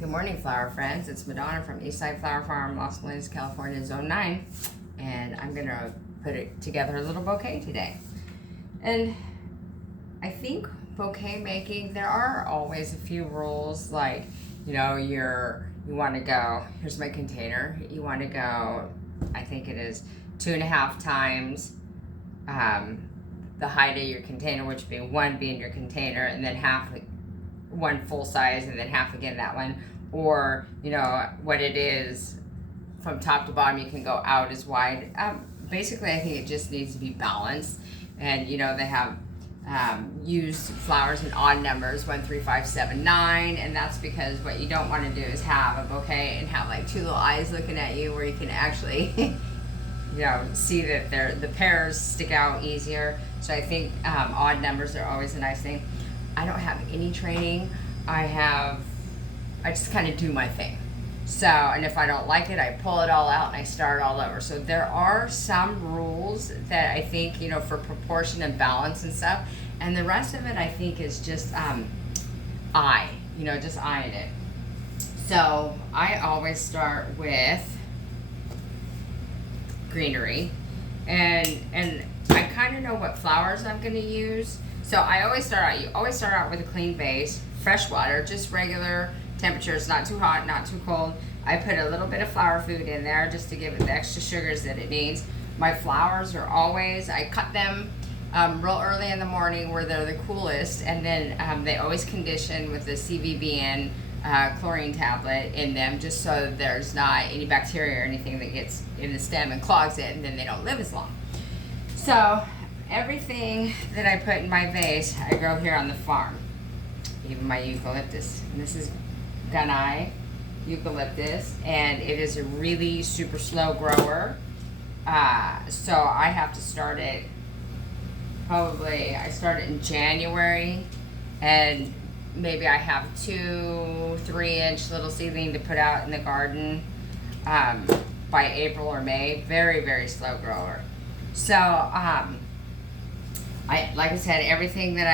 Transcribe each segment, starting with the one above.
Good morning, flower friends. It's Madonna from Eastside Flower Farm, Los Colinas, California, Zone 9. And I'm going to put it together a little bouquet today. And I think bouquet making, there are always a few rules, like, you want to go, here's my container, you want to go, I think it is 2.5 times the height of your container, which being one being your container, and then half one full size, and then half again that one, or what it is from top to bottom, you can go out as wide. Basically, I think it just needs to be balanced, and they have used flowers in odd numbers, 1, 3, 5, 7, 9, and that's because what you don't want to do is have a bouquet and have like 2 little eyes looking at you, where you can actually see that the pairs stick out easier. So I think odd numbers are always a nice thing. I don't have any training. I just kind of do my thing. So, and if I don't like it, I pull it all out and I start all over. So there are some rules that I think, for proportion and balance and stuff. And the rest of it, I think, is just just eyeing it. So I always start with greenery, and I kind of know what flowers I'm going to use. So you always start out with a clean base, fresh water, just regular temperatures, not too hot, not too cold. I put a little bit of flower food in there just to give it the extra sugars that it needs. My flowers are I cut them real early in the morning where they're the coolest, and then they always condition with the CVBN chlorine tablet in them, just so there's not any bacteria or anything that gets in the stem and clogs it, and then they don't live as long. So everything that I put in my vase, I grow here on the farm. Even my eucalyptus. And this is Gunai eucalyptus, and it is a really super slow grower. So I have to start it I start it in January, and maybe I have 2-3 inch little seedling to put out in the garden by April or May. Very, very slow grower. So like I said, everything that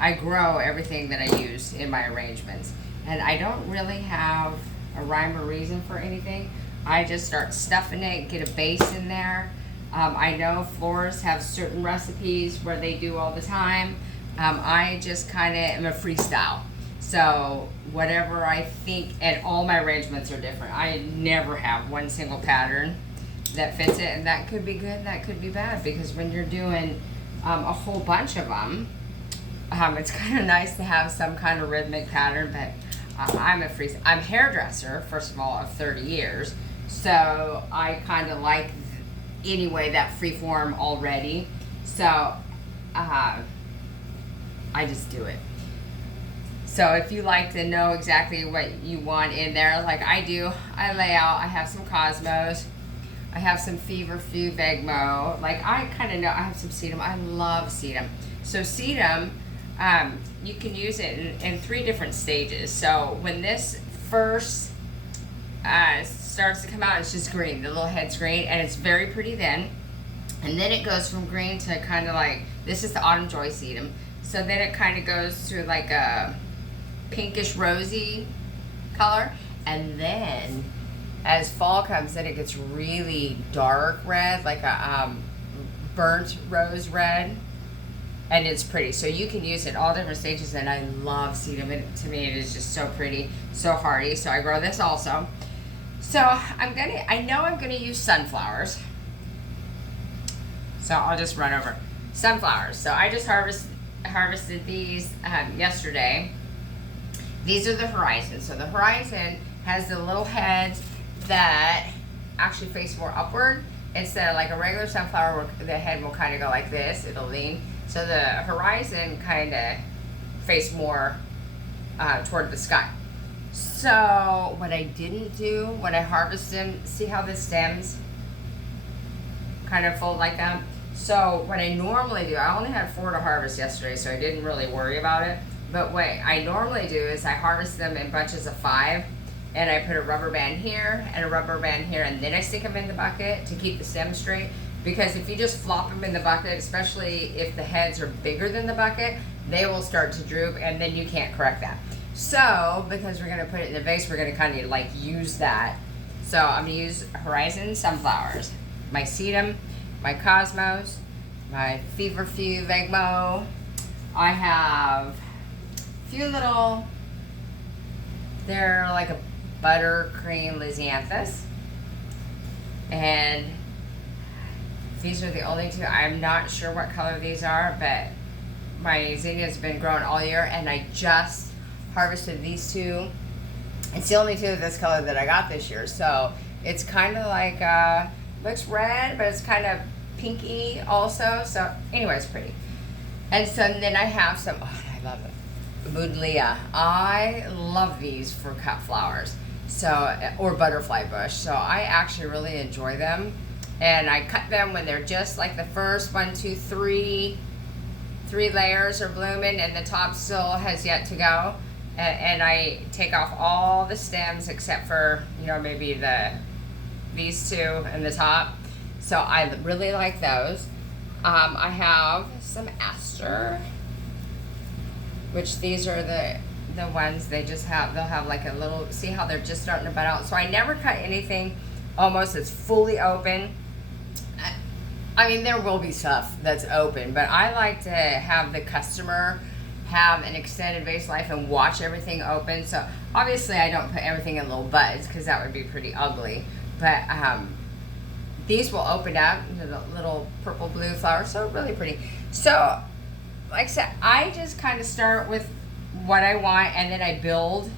I grow, everything that I use in my arrangements, and I don't really have a rhyme or reason for anything. I just start stuffing it, get a base in there. I know florists have certain recipes where they do all the time. I just kind of am a freestyle. So whatever I think, and all my arrangements are different. I never have one single pattern that fits it, and that could be good, that could be bad, because when you're doing a whole bunch of them, it's kind of nice to have some kind of rhythmic pattern. But I'm a hairdresser, first of all, of 30 years, so I kind of like anyway that free form already. So I just do it. So if you like to know exactly what you want in there, like I do, I lay out, I have some Cosmos, I have some Feverfew Vegmo. Like I kind of know, I have some sedum. I love sedum. So sedum, you can use it in 3 different stages. So when this first starts to come out, it's just green. The little head's green, and it's very pretty then. And then it goes from green to kind of like, this is the Autumn Joy sedum. So then it kind of goes to like a pinkish rosy color, and then as fall comes in, it gets really dark red, like a burnt rose red, and it's pretty. So you can use it all different stages, and I love sedum. To me, it is just so pretty, so hardy. So I grow this also. So I know I'm gonna use sunflowers. So I'll just run over sunflowers. So I just harvested these yesterday. These are the Horizon. So the Horizon has the little heads that actually face more upward, instead of like a regular sunflower where the head will kind of go like this, it'll lean. So the Horizon kind of face more toward the sky. So what I didn't do when I harvested them, see how the stems kind of fold like that? So what I normally do, I only had 4 to harvest yesterday, so I didn't really worry about it. But what I normally do is I harvest them in bunches of 5, and I put a rubber band here and a rubber band here, and then I stick them in the bucket to keep the stem straight. Because if you just flop them in the bucket, especially if the heads are bigger than the bucket, they will start to droop, and then you can't correct that. So, because we're gonna put it in the vase, we're gonna kind of like use that. So I'm gonna use Horizon sunflowers, my sedum, my cosmos, my feverfew vegmo. I have a few little, they're like a buttercream lisianthus. And these are the only two. I'm not sure what color these are, but my zinnias have been growing all year, and I just harvested these two. It's the only two of this color that I got this year. So it's kind of like, looks red, but it's kind of pinky also. So anyway, it's pretty. And so then I have some, oh, I love it, Buddleia. I love these for cut flowers. So, or butterfly bush. So I actually really enjoy them. And I cut them when they're just like the first 1, 2, 3 layers are blooming, and the top still has yet to go. And I take off all the stems except for, you know, maybe these two in the top. So I really like those. I have some aster, which these are the ones they just have. They'll have like a little, see how they're just starting to bud out. So I never cut anything almost that's fully open. I mean, there will be stuff that's open, but I like to have the customer have an extended vase life and watch everything open. So obviously I don't put everything in little buds because that would be pretty ugly. But these will open up into the little purple blue flowers, so really pretty. So like I said, I just kind of start with what I want, and then I build.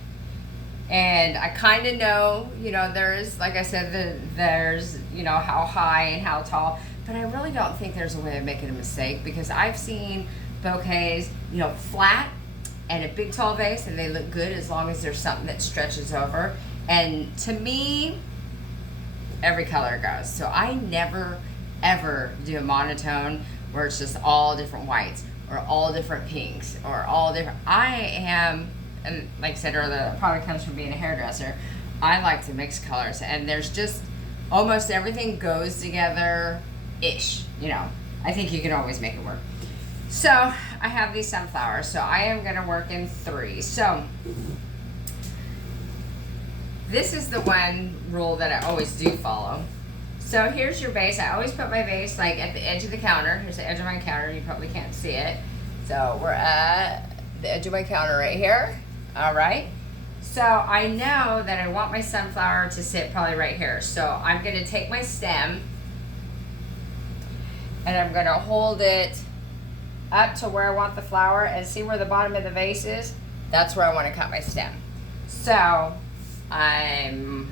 And I kind of know, you know, there's, like I said, there's, you know, how high and how tall. But I really don't think there's a way of making a mistake, because I've seen bouquets, you know, flat and a big tall vase, and they look good as long as there's something that stretches over. And to me, every color goes. So I never, ever do a monotone where it's just all different whites or all different pinks or all different. I am, and like I said earlier, that probably comes from being a hairdresser. I like to mix colors, and there's just almost everything goes together-ish, you know. I think you can always make it work. So I have these sunflowers, so I am gonna work in 3. So this is the one rule that I always do follow. So here's your vase. I always put my vase like at the edge of the counter. Here's the edge of my counter. You probably can't see it. So we're at the edge of my counter right here. All right. So I know that I want my sunflower to sit probably right here. So I'm gonna take my stem and I'm gonna hold it up to where I want the flower, and see where the bottom of the vase is? That's where I want to cut my stem. So I'm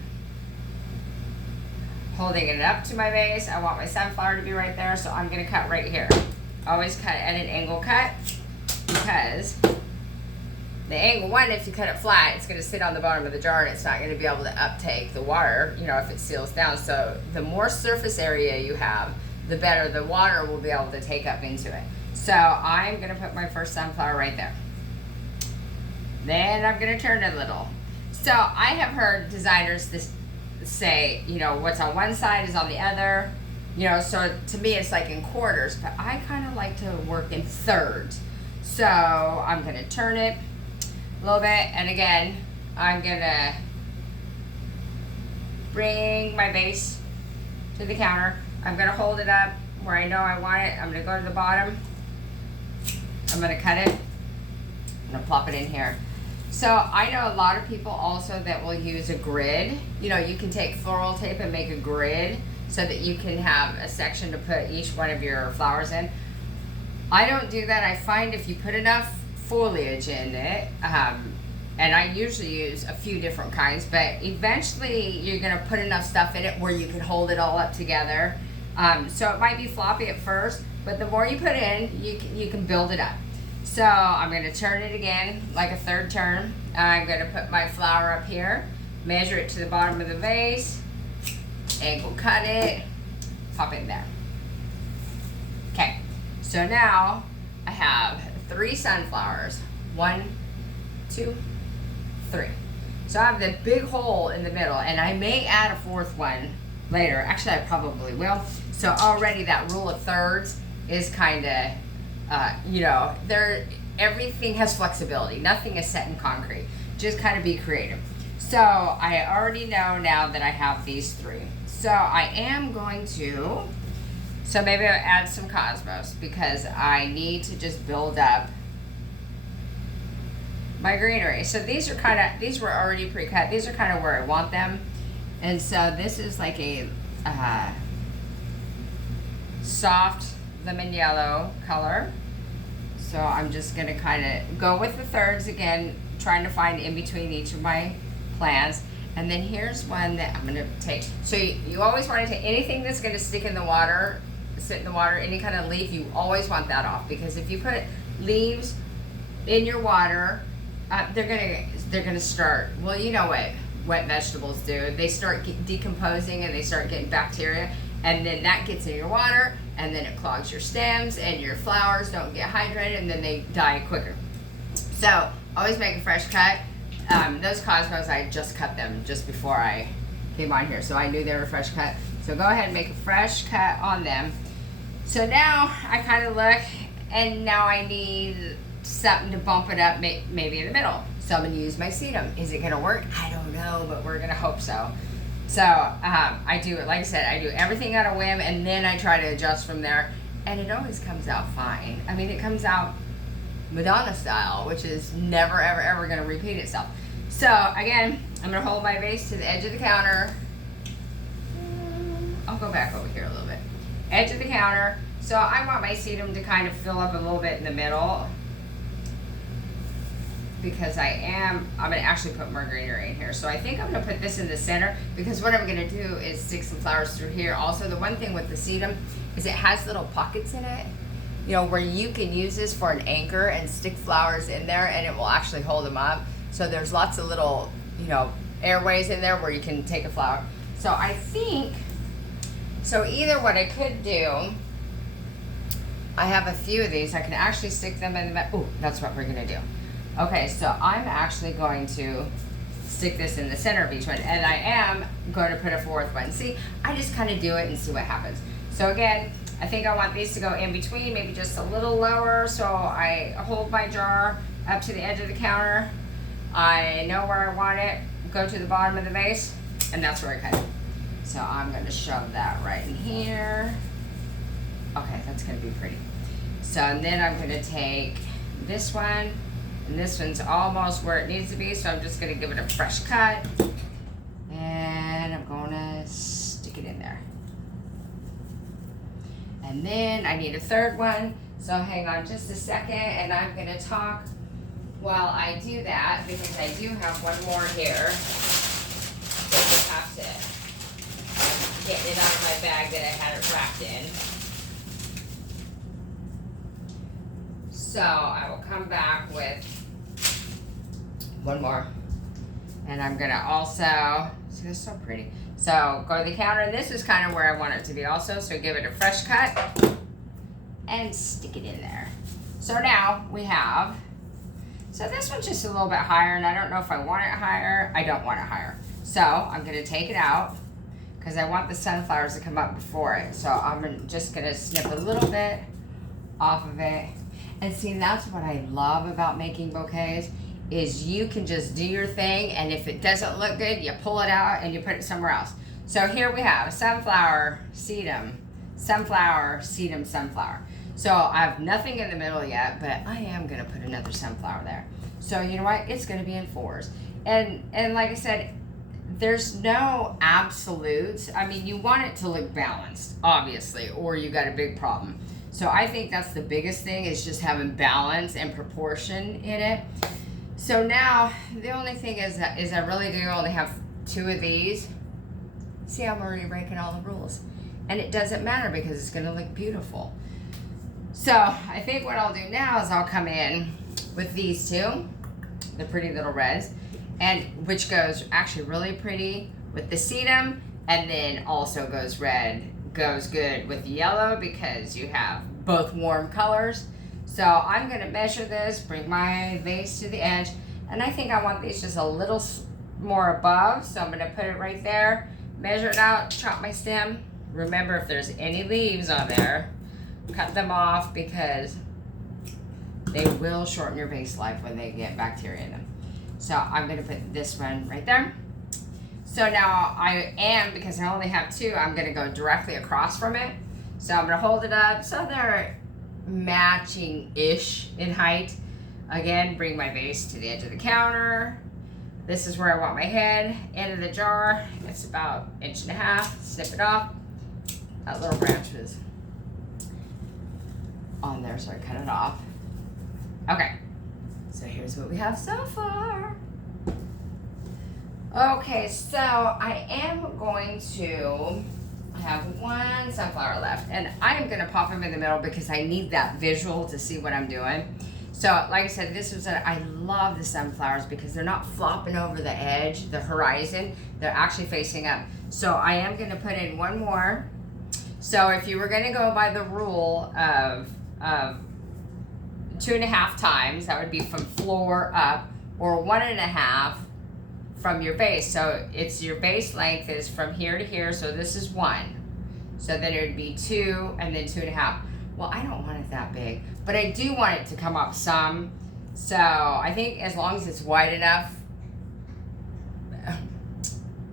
holding it up to my vase. I want my sunflower to be right there, so I'm gonna cut right here. Always cut at an angle cut, because the angle one, if you cut it flat, it's gonna sit on the bottom of the jar and it's not gonna be able to uptake the water, you know, if it seals down. So the more surface area you have, the better the water will be able to take up into it. So I'm gonna put my first sunflower right there. Then I'm gonna turn it a little. So I have heard designers say, you know, what's on one side is on the other. You know, so to me it's like in quarters, but I kind of like to work in thirds. So I'm gonna turn it a little bit, and again, I'm gonna bring my base to the counter. I'm gonna hold it up where I know I want it. I'm gonna go to the bottom. I'm gonna cut it. I'm gonna plop it in here. So I know a lot of people also that will use a grid. You know, you can take floral tape and make a grid so that you can have a section to put each one of your flowers in. I don't do that. I find if you put enough foliage in it, and I usually use a few different kinds, but eventually you're gonna put enough stuff in it where you can hold it all up together. So it might be floppy at first, but the more you put in, you can build it up. So I'm gonna turn it again, like a third turn. I'm gonna put my flower up here, measure it to the bottom of the vase, angle cut it, pop it in there. Okay, so now I have 3 sunflowers. 1, 2, 3. So I have the big hole in the middle, and I may add a 4th one later. Actually, I probably will. So already that rule of thirds is kind of, you know, everything has flexibility. Nothing is set in concrete. just kind of be creative. So I already know now that I have these 3. So I am going to, so maybe I'll add some cosmos because I need to just build up my greenery. So these were already pre-cut. These are kind of where I want them. And so this is like a soft lemon yellow color. So I'm just gonna kind of go with the thirds again, trying to find in between each of my plants. And then here's one that I'm gonna take. So you always want to take anything that's gonna stick in the water, sit in the water, any kind of leaf, you always want that off, because if you put leaves in your water, they're gonna start, well, you know what wet vegetables do. They start decomposing and they start getting bacteria, and then that gets in your water, and then it clogs your stems, and your flowers don't get hydrated, and then they die quicker. So always make a fresh cut. Those cosmos, I just cut them just before I came on here, so I knew they were fresh cut. So go ahead and make a fresh cut on them. So now I kind of look, and now I need something to bump it up, maybe in the middle. So I'm gonna use my sedum. Is it gonna work? I don't know, but we're gonna hope so. So I do it, like I said, I do everything on a whim, and then I try to adjust from there, and it always comes out fine. I mean, it comes out Madonna style, which is never, ever, ever gonna repeat itself. So again, I'm gonna hold my vase to the edge of the counter. I'll go back over here a little bit. Edge of the counter. So I want my sedum to kind of fill up a little bit in the middle, because I'm gonna actually put more greenery in here. So I think I'm gonna put this in the center, because what I'm gonna do is stick some flowers through here. Also, the one thing with the sedum is it has little pockets in it, you know, where you can use this for an anchor and stick flowers in there, and it will actually hold them up. So there's lots of little, you know, airways in there where you can take a flower. So I think, so either what I could do, I have a few of these, I can actually stick them in the, oh, that's what we're gonna do. Okay, so I'm actually going to stick this in the center of each one, and I am going to put a 4th one. See, I just kind of do it and see what happens. So again, I think I want these to go in between, maybe just a little lower, so I hold my jar up to the edge of the counter. I know where I want it, go to the bottom of the vase, and that's where I cut it. So I'm going to shove that right in here. Okay, that's going to be pretty. So and then I'm going to take this one, and this one's almost where it needs to be, so I'm just gonna give it a fresh cut, and I'm gonna stick it in there. And then I need a 3rd one, so hang on just a second, and I'm gonna talk while I do that, because I do have one more here. So I have to get it out of my bag that I had it wrapped in. So I will come back with one more, and I'm gonna also, see, this is so pretty. So go to the counter, and this is kind of where I want it to be also, so give it a fresh cut and stick it in there. So now we have, so this one's just a little bit higher, and I don't know if I want it higher. I don't want it higher. So I'm gonna take it out, because I want the sunflowers to come up before it. So I'm just gonna snip a little bit off of it. And see, that's what I love about making bouquets, is you can just do your thing, and if it doesn't look good, you pull it out and you put it somewhere else. So here we have sunflower, sedum, sunflower, sedum, sunflower. So I have nothing in the middle yet, but I am gonna put another sunflower there. So you know what, it's gonna be in 4s. And like I said, there's no absolutes. I mean, you want it to look balanced, obviously, or you got a big problem. So I think that's the biggest thing, is just having balance and proportion in it. So now, the only thing is I really do only have 2 of these. See, I'm already breaking all the rules. And it doesn't matter, because it's gonna look beautiful. So I think what I'll do now is I'll come in with these 2, the pretty little reds, and which goes actually really pretty with the sedum, and then also goes good with yellow, because you have both warm colors. So I'm gonna measure this, bring my vase to the edge, and I think I want these just a little more above, so I'm gonna put it right there, measure it out, chop my stem. Remember, if there's any leaves on there, cut them off, because they will shorten your vase life when they get bacteria in them. So I'm gonna put this one right there. So now because I only have two, I'm gonna go directly across from it. So I'm gonna hold it up so they're matching-ish in height. Again, bring my vase to the edge of the counter. This is where I want my head, end of the jar. It's about 1.5 inches, snip it off. That little branch was on there, so I cut it off. Okay, so here's what we have so far. Okay, so I am going to have one sunflower left, and I am gonna pop them in the middle because I need that visual to see what I'm doing. So like I said, I love the sunflowers because they're not flopping over the edge, the horizon, they're actually facing up. So I am gonna put in one more. So if you were gonna go by the rule of 2.5 times, that would be from floor up, or 1.5 from your base. So it's your base length is from here to here, so this is 1. So then it would be 2 and then 2.5. Well, I don't want it that big, but I do want it to come up some. So I think as long as it's wide enough,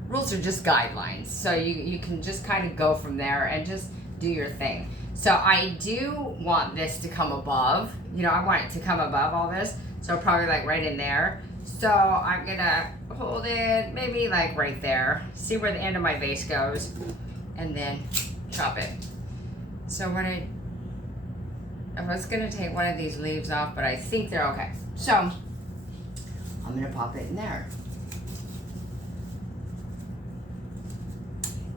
rules are just guidelines. So you can just kind of go from there and just do your thing. So I do want this to come above, I want it to come above all this. So probably like right in there. So I'm gonna hold it maybe like right there, see where the end of my vase goes, and then chop it. So I was gonna take one of these leaves off, but I think they're okay. So I'm gonna pop it in there.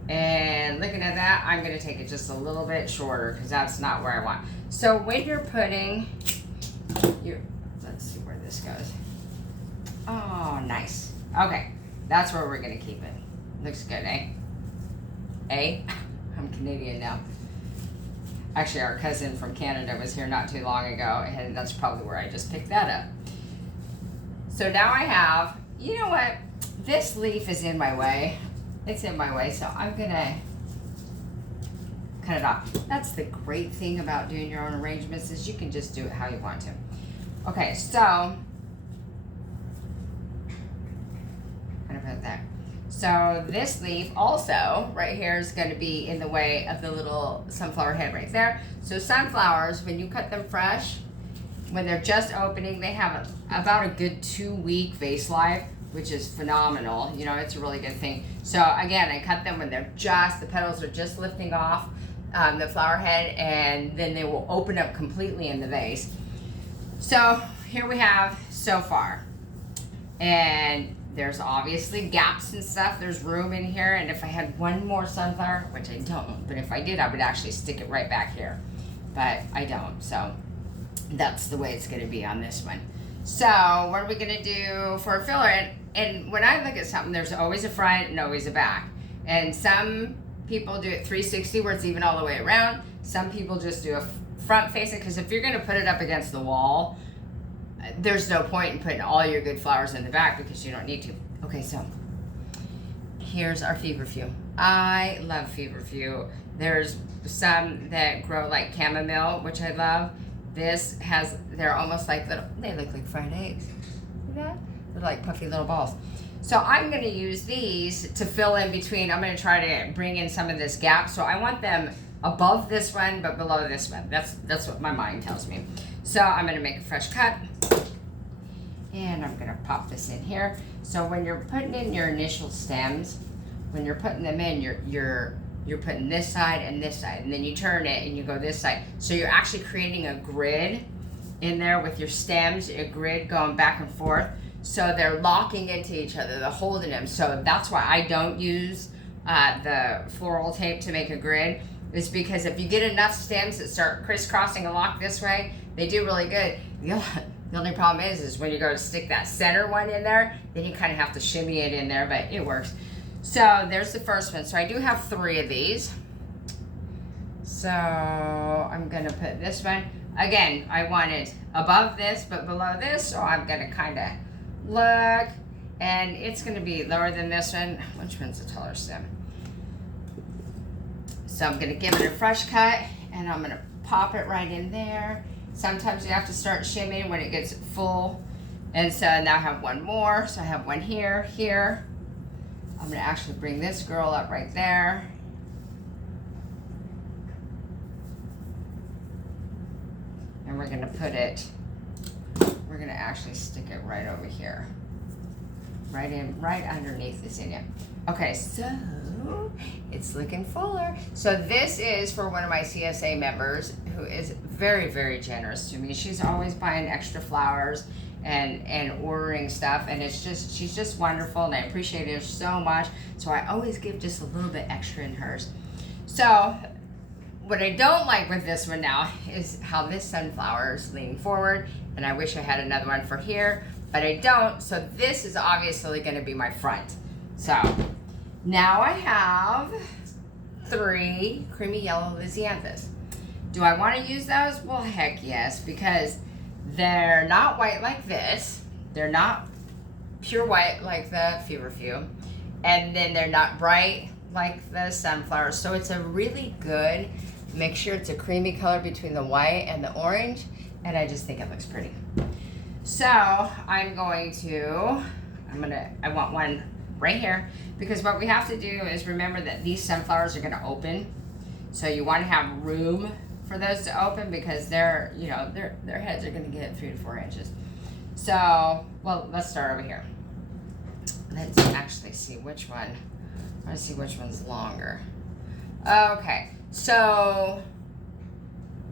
And looking at that, I'm gonna take it just a little bit shorter because that's not where I want. So when you're putting let's see where this goes. Oh, nice. Okay, that's where we're gonna keep it. Looks good, eh? Eh? I'm Canadian now. Actually, our cousin from Canada was here not too long ago, and that's probably where I just picked that up. So now I have, you know what? This leaf is in my way. It's in my way, so I'm gonna cut it off. That's the great thing about doing your own arrangements is you can just do it how you want to. Okay, so I'm gonna put that. So this leaf also right here is going to be in the way of the little sunflower head right there. So sunflowers, when you cut them fresh, when they're just opening, they have about a good 2-week vase life, which is phenomenal. It's a really good thing. So again, I cut them when the petals are just lifting off the flower head, and then they will open up completely in the vase. So here we have so far. And there's obviously gaps and stuff. There's room in here, and if I had one more sunflower, which I don't, but if I did, I would actually stick it right back here. But I don't, so that's the way it's gonna be on this one. So what are we gonna do for a filler? And when I look at something, there's always a front and always a back. And some people do it 360 where it's even all the way around. Some people just do a front facing, because if you're gonna put it up against the wall, there's no point in putting all your good flowers in the back because you don't need to. Okay, so here's our feverfew. I love feverfew. There's some that grow like chamomile, which I love. They're almost like they look like fried eggs. See that? They're like puffy little balls. So I'm gonna use these to fill in between. I'm gonna try to bring in some of this gap. So I want them above this one, but below this one. That's what my mind tells me. So I'm gonna make a fresh cut, and I'm gonna pop this in here. So when you're putting in your initial stems, when you're putting them in, you're putting this side, and then you turn it and you go this side. So you're actually creating a grid in there with your stems, a grid going back and forth. So they're locking into each other, they're holding them. So that's why I don't use the floral tape to make a grid, is because if you get enough stems that start crisscrossing and lock this way, they do really good. The only problem is when you go to stick that center one in there, then you kind of have to shimmy it in there, but it works. So there's the first one. So I do have 3 of these. So I'm gonna put this one. Again, I want it above this, but below this, so I'm gonna kind of look, and it's gonna be lower than this one. Which one's the taller stem? So I'm gonna give it a fresh cut, and I'm gonna pop it right in there. Sometimes you have to start shimmying when it gets full And so now I have one more. So I have one here, here. I'm gonna actually bring this girl up right there. And we're gonna put it, we're gonna actually stick it right over here. Right in, right underneath the zinnia. Okay, so it's looking fuller. So this is for one of my CSA members who is very, very generous to me. She's always buying extra flowers and ordering stuff, and it's just, she's just wonderful, and I appreciate her so much. So I always give just a little bit extra in hers. So what I don't like with this one now is how this sunflower is leaning forward, and I wish I had another one for here, but I don't. So this is obviously going to be my front. So now I have 3 creamy yellow lysianthus. Do I want to use those? Well, heck yes, because they're not white like this. They're not pure white like the feverfew. And then they're not bright like the sunflower. So it's a really good mixture. It's a creamy color between the white and the orange. And I just think it looks pretty. So I'm going to, I want one right here, because what we have to do is remember that these sunflowers are going to open. So you want to have room for those to open, because they're, you know, their heads are going to get 3 to 4 inches. So, well, let's start over here. Let's actually see which one. I want to see which one's longer. Okay, so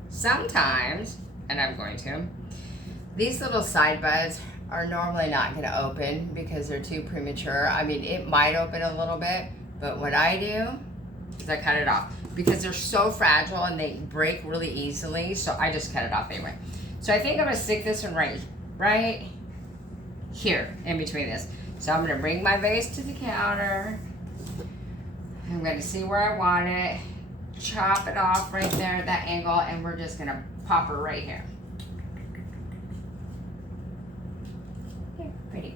sometimes, and I'm going to, these little side buds are normally not going to open because they're too premature. I mean, it might open a little bit, but what I do is I cut it off because they're so fragile and they break really easily. So I just cut it off anyway. So I think I'm gonna stick this one right here in between this. So I'm gonna bring my vase to the counter. I'm gonna see where I want it, chop it off right there at that angle, and we're just gonna pop her right here. Here, pretty.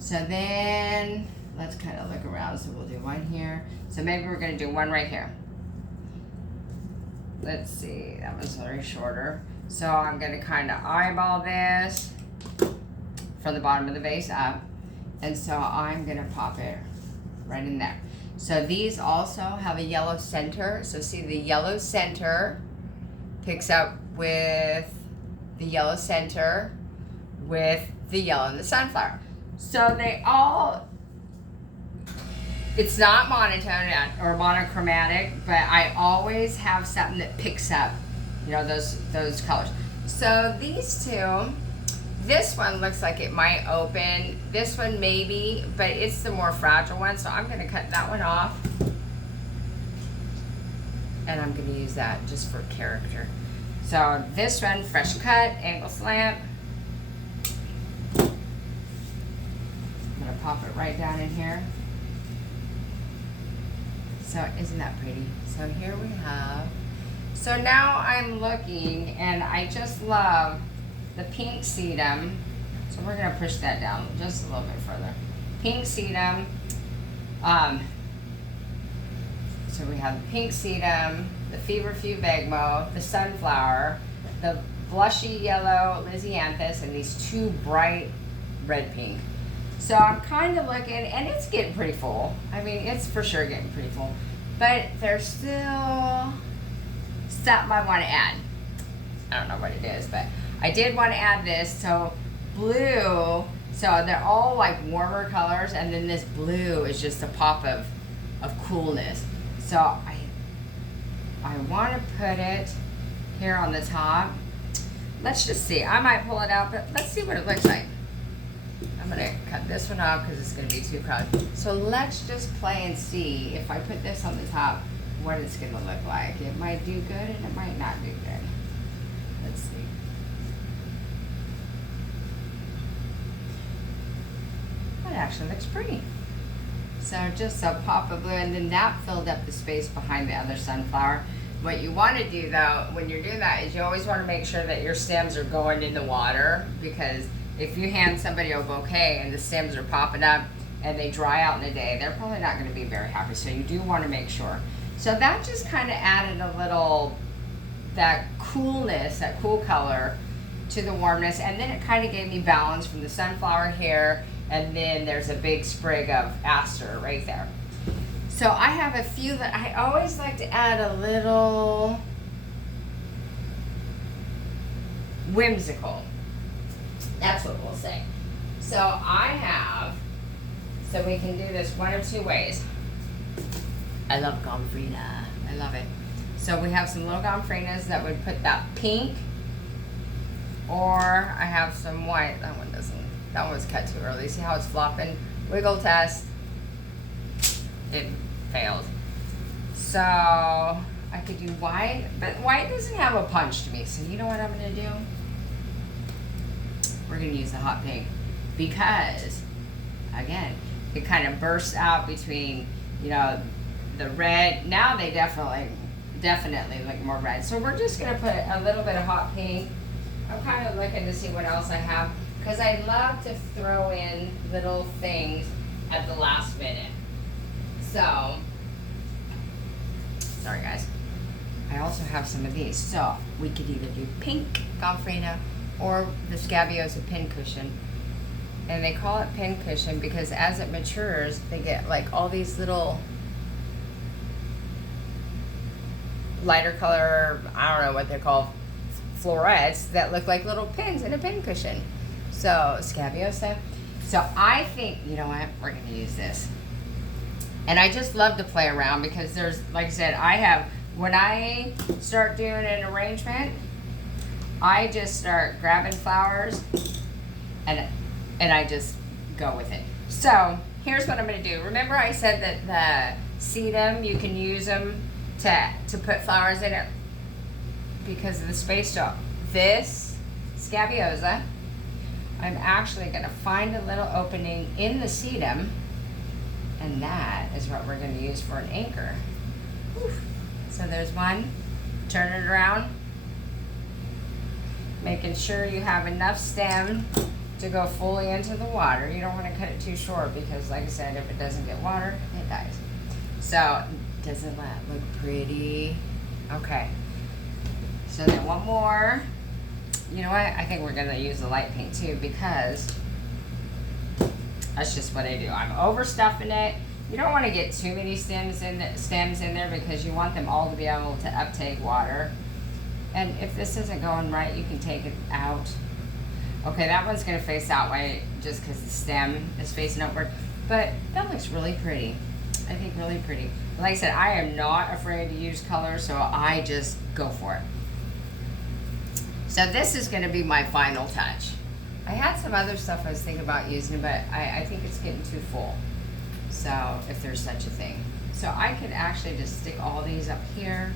So then let's kind of look around. So we'll do one here. So maybe we're gonna do one right here. Let's see, that was very shorter. So I'm gonna kind of eyeball this from the bottom of the vase up. And so I'm gonna pop it right in there. So these also have a yellow center. So see, the yellow center picks up with the yellow center with the yellow in the sunflower. So they all, it's not monotone or monochromatic, but I always have something that picks up, you know, those colors. So these two, this one looks like it might open. This one maybe, but it's the more fragile one. So I'm gonna cut that one off. And I'm gonna use that just for character. So this one, fresh cut, angle slant. I'm gonna pop it right down in here. So isn't that pretty? So here we have, so now I'm looking, and I just love the pink sedum. So we're gonna push that down just a little bit further. Pink sedum. So we have the pink sedum, the feverfew vegmo, the sunflower, the blushy yellow lysianthus, and these 2 bright red pink. So I'm kind of looking, and it's getting pretty full. I mean, it's for sure getting pretty full. But there's still something I want to add. I don't know what it is, but I did want to add this. So blue, so they're all like warmer colors, and then this blue is just a pop of coolness. So I want to put it here on the top. Let's just see. I might pull it out, but let's see what it looks like. I'm gonna cut this one off because it's gonna be too crowded. So let's just play and see if I put this on the top, what it's gonna look like. It might do good and it might not do good. Let's see. That actually looks pretty. So just a pop of blue, and then that filled up the space behind the other sunflower. What you want to do though, when you're doing that, is you always want to make sure that your stems are going in the water, because if you hand somebody a bouquet and the stems are popping up and they dry out in a day, they're probably not going to be very happy. So you do want to make sure. So that just kind of added a little, that coolness, that cool color to the warmness, and then it kind of gave me balance from the sunflower here, and then there's a big sprig of aster right there. So I have a few that I always like to add a little whimsical. That's what we'll say. So so we can do this one of two ways. I love gomphrena. I love it. So we have some little gompphrenas that would put that pink, or I have some white. That one doesn't, that one's cut too early. See how it's flopping? Wiggle test. It failed. So I could do white, but white doesn't have a punch to me. So you know what I'm gonna do? We're gonna use the hot pink because, again, it kind of bursts out between, you know, the red. Now they definitely look more red. So we're just gonna put a little bit of hot pink. I'm kind of looking to see what else I have because I love to throw in little things at the last minute. So, sorry guys. I also have some of these. So we could either do pink gomphrena or the Scabiosa pincushion. And they call it pincushion because as it matures, they get like all these little lighter color, I don't know what they're called, florets that look like little pins in a pincushion. So Scabiosa. So I think, you know what, we're gonna use this. And I just love to play around because there's, like I said, when I start doing an arrangement, I just start grabbing flowers and I just go with it. So here's what I'm gonna do. Remember I said that the sedum, you can use them to put flowers in it because of the space job. This Scabiosa, I'm actually gonna find a little opening in the sedum, and that is what we're gonna use for an anchor. Whew. So there's one, turn it around, making sure you have enough stem to go fully into the water. You don't want to cut it too short because, like I said, if it doesn't get water, it dies. So, doesn't that look pretty? Okay. So then one more. You know what? I think we're gonna use the light pink too because that's just what I do. I'm overstuffing it. You don't want to get too many stems in there because you want them all to be able to uptake water. And if this isn't going right, you can take it out. Okay, that one's gonna face that way just because the stem is facing upward. But that looks really pretty. I think really pretty. Like I said, I am not afraid to use color, so I just go for it. So this is gonna be my final touch. I had some other stuff I was thinking about using, but I think it's getting too full. So, if there's such a thing. So I could actually just stick all these up here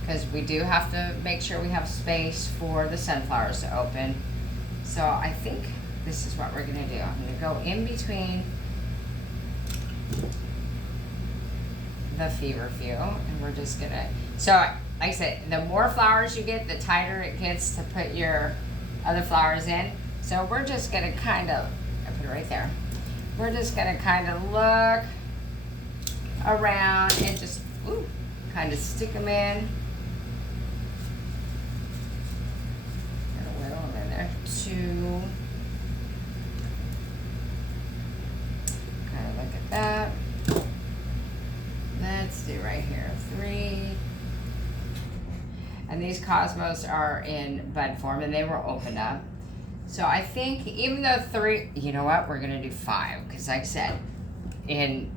because we do have to make sure we have space for the sunflowers to open. So I think this is what we're gonna do. I'm gonna go in between the feverfew and we're just gonna, so like I said, the more flowers you get, the tighter it gets to put your other flowers in. So we're just gonna kind of, I put it right there. We're just gonna kind of look around and just kind of stick them in. Gonna whittle them in there. 2. Kind of look at that. Let's do right here 3. And these cosmos are in bud form and they were opened up. So I think even though 3, you know what, we're gonna do 5 because like I said, in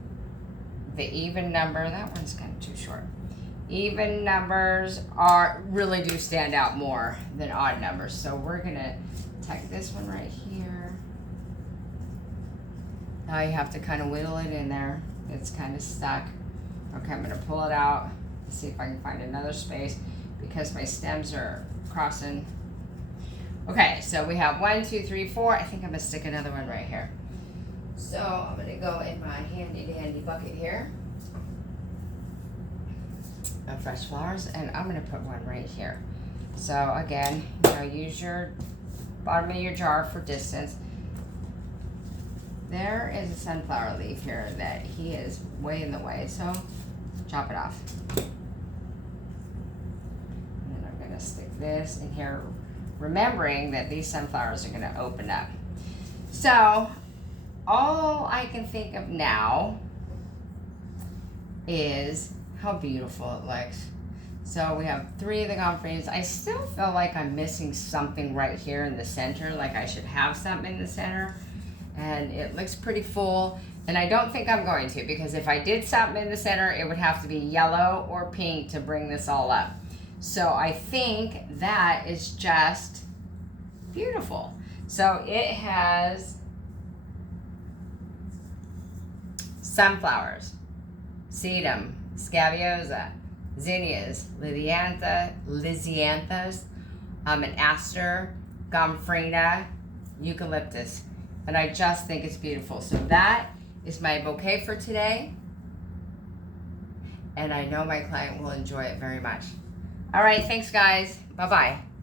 the even number, that one's kind of too short. Even numbers really do stand out more than odd numbers. So we're gonna take this one right here. Now you have to kind of whittle it in there. It's kind of stuck. Okay, I'm gonna pull it out. Let's see if I can find another space because my stems are crossing. Okay, so we have 1, 2, 3, 4. I think I'm gonna stick another one right here. So I'm gonna go in my handy dandy bucket here of fresh flowers and I'm gonna put one right here. So again, you know, use your bottom of your jar for distance. There is a sunflower leaf here that he is way in the way, so chop it off. And then I'm gonna stick this in here remembering that these sunflowers are going to open up. So all I can think of now is how beautiful it looks. So we have 3 of the comfreys. I still feel like I'm missing something right here in the center, like I should have something in the center. And it looks pretty full. And I don't think I'm going to, because if I did something in the center, it would have to be yellow or pink to bring this all up. So I think that is just beautiful. So it has sunflowers, sedum, scabiosa, zinnias, lisianthus, an aster, gomphrena, eucalyptus. And I just think it's beautiful. So that is my bouquet for today. And I know my client will enjoy it very much. All right, thanks guys. Bye-bye.